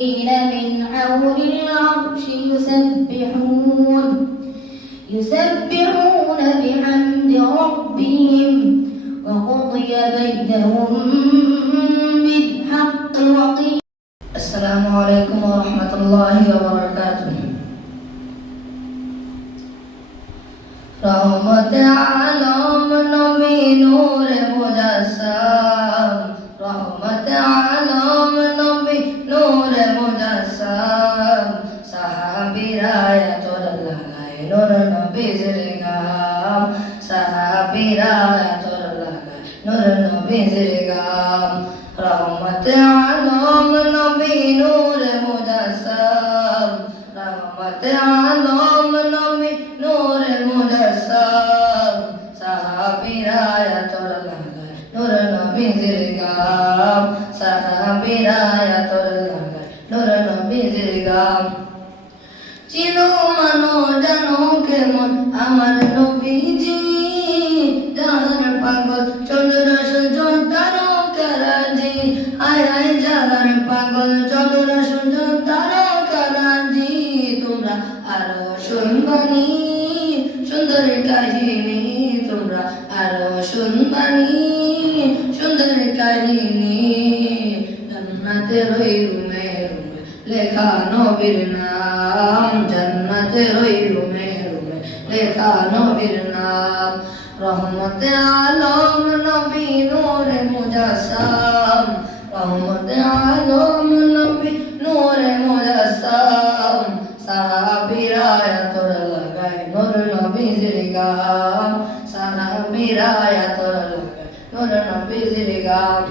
من حول العرش يسبحون بحمد ربهم وقضي بينهم بالحق وقيل السلام عليكم ورحمة الله وبركاته رحمة عالم نبي نور مجسم رحمة عالم نبي نور مجسم সাহাবীরা এত লাগায় নূর নবীর গাম সাহাবীরা এত লাগায় নূর নবীর গাম রহমত আলম নবী নূর মুজাসসাম রহমত আলম নবী নূর মুজাসসাম সাহাবীরা এত লাগায় নূর নবীর গাম সাহাবীরা এত লাগায় নূর নবীর গাম চিনো মানো জানো কেমন আমার নবীজি যার পাগল চন্দ্র সূর্য তারকারাজি আয় আয় যার পাগল চন্দ্র সূর্য তারকারাজি তোমরা আরো শুনবানি সুন্দর কাহিনী তোমরা আরো শুনবানি সুন্দর কাহিনী জান্নাতের ওই রুমে রুমে লেখা নবীর নাম জান্নাতের ওই রুমে রুমে লেখা নবীর নাম রহমত আলম নবী নূরে মুজাসসাম রহমত আলম নবী নূরে মুজাসসাম সাহাবীরা এত লাগায় নূর নবীর গাম সাহাবীরা এত লাগায় নূর নবীর গাম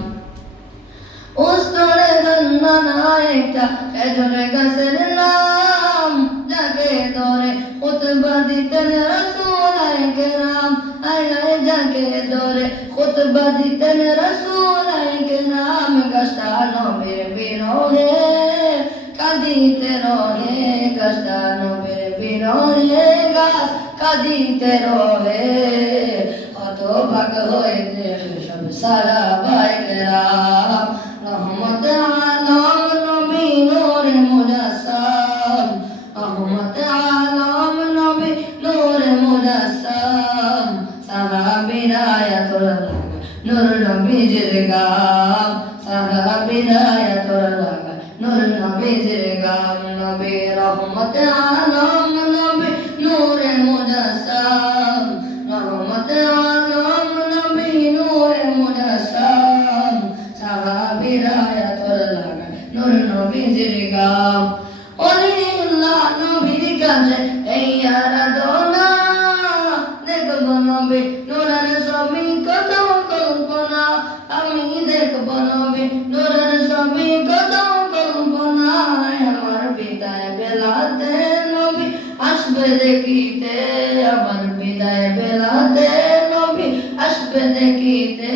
উস্তরে গন্ধানায় একটা খেজুরে গাছের নাম যাকে ধরে খুতবা দিতেন রাসূল কেরাম আয় আয় যাকে ধরে খুতবা দিতেন রাসূল কেরাম গাছটা নবীর বিরহে কাঁদিতে রহে গাছটা নবীর বিরহে গাছ কাঁদিতে রহে হতভাগ হয়েছে সব সাহাবায়ে কেরাম রহমত আলম নবী নূরে মুজাসসাম রহমত আলম নবী নূরে মুজাসসাম সাহাবীরা এত লাগায় নূর নবীর গাম সাহাবীরা এত লাগায় নূর নবীর গাম নবী রহমত আলম নবী নূরে মুজাসসাম রহমত আলম নবী নূরে মুজাসসাম সাহাবীরা এত লাগায় নূর নবীর গাম ওলিউল্লাহ নবীর কাছে এই আরাধনা দেখব নবী নূরের ছবি কত কল্পনা আমি দেখব নবী নূরের ছবি কত কল্পনা আমার বিদায় বেলাতে নবী আসবে দেখিতে আমার বিদায় বেলাতে নবী আসবে দেখিতে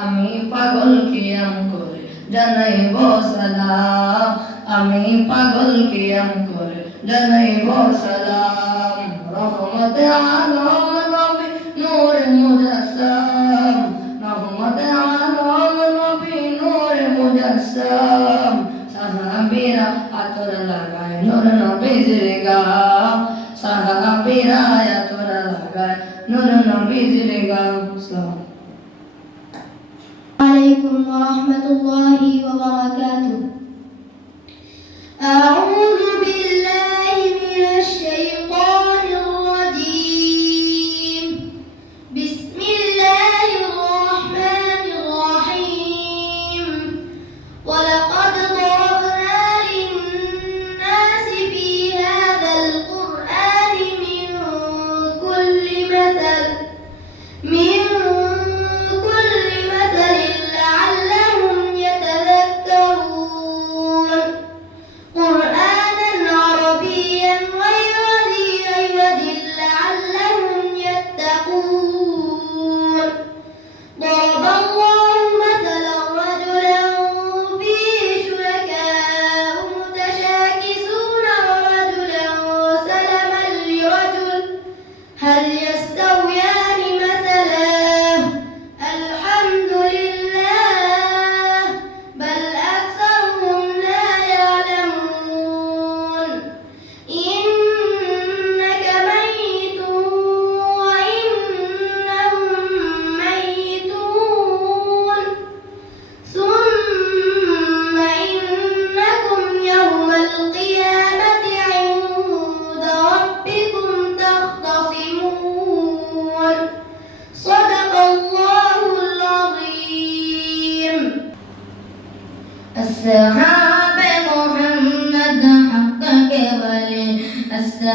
আমি পাগল কিয়াম করে জানাইব সালাম আমি পাগল কিয়াম করে জানাইব সালাম রহমত আলম নবী নূরে মুজাসসাম রহমত আলম নবী নূরে মুজাসসাম সাহাবীরা আতর লাগায় নূর নবীর গাম সাহাবীরা আতর লাগায় নূর নবীর গাম عليكم ورحمة الله وبركاته أعوذ بالله من الشيطان الرجيم بسم الله الرحمن الرحيم ولقد ضربنا للناس في هذا القرآن من كل مثل لعلهم يتذكرون قرآن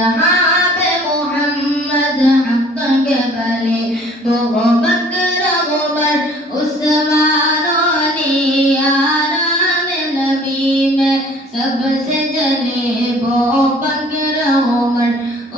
अस्हाब मोहम्मद हक के बले वो बकर उमर उस्मान अली यारान नबी में सबसे जले वो बकर उमर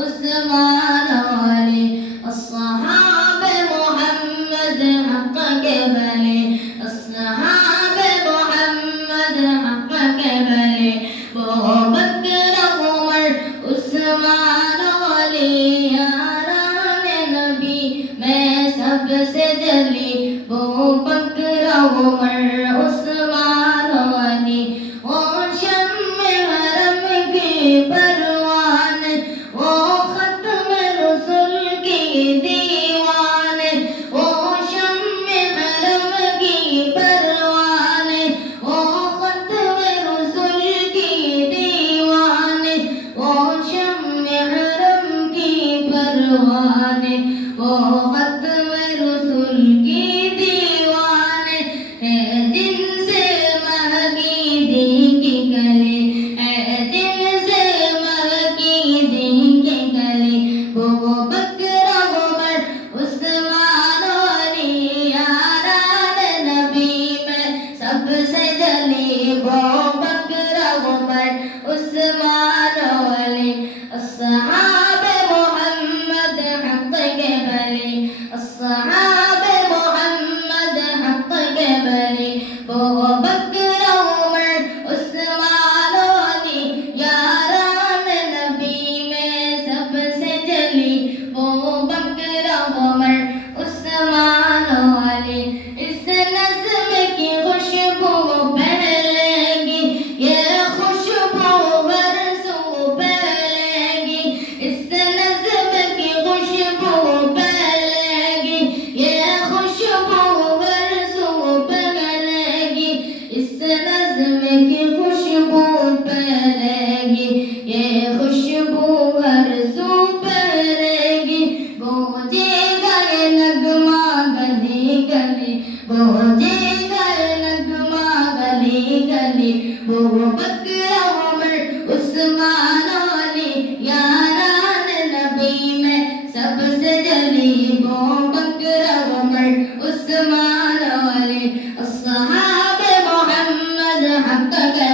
उस्मान अली अस्हाब मोहम्मद हक के बले अस्हाब मोहम्मद हक के बले वो बकर उमर उस्मान अली यारान नबी में सबसे जली वो बकर उमर उस्मान अली वो शम्म हरम की परवान वो खत्म रसूल की दीवान वो शम्म हरम की परवान वो खत्म रसूल की दीवान वो शम्म हरम की परवान वो खत्म रसूल की दीवान है जिनसे महकी दी की गले है जिनसे महकी दी की गले वो बकर उमर उस्मान अली यारान नबी में सबसे जली वो बकर उमर उस्मान अली अस्हाब मोहम्मद हक के बले अस्हाब मोहम्मद हक के बले वो बकर उमर उस्मान अली यारान नबी में सबसे जली वो बकर उमर उस्मान अली इस नज़्म की खुशबू फैलेगी ये खुशबू हर सू फैलेगी इस नज़्म की खुशबू फैलेगी ये खुशबू हर सू फैलेगी इस नज़्म की खुशबू फैलेगी ये खुशबू हर सू फैलेगी गूंजेगा ये नगमा गली गली गूंजेगा ये नगमा गली गली वो बकर उमर उस्मान अली यारान नबी में सबसे जली वो बकर उमर उस्मान अली अस्हाब मोहम्मद हक के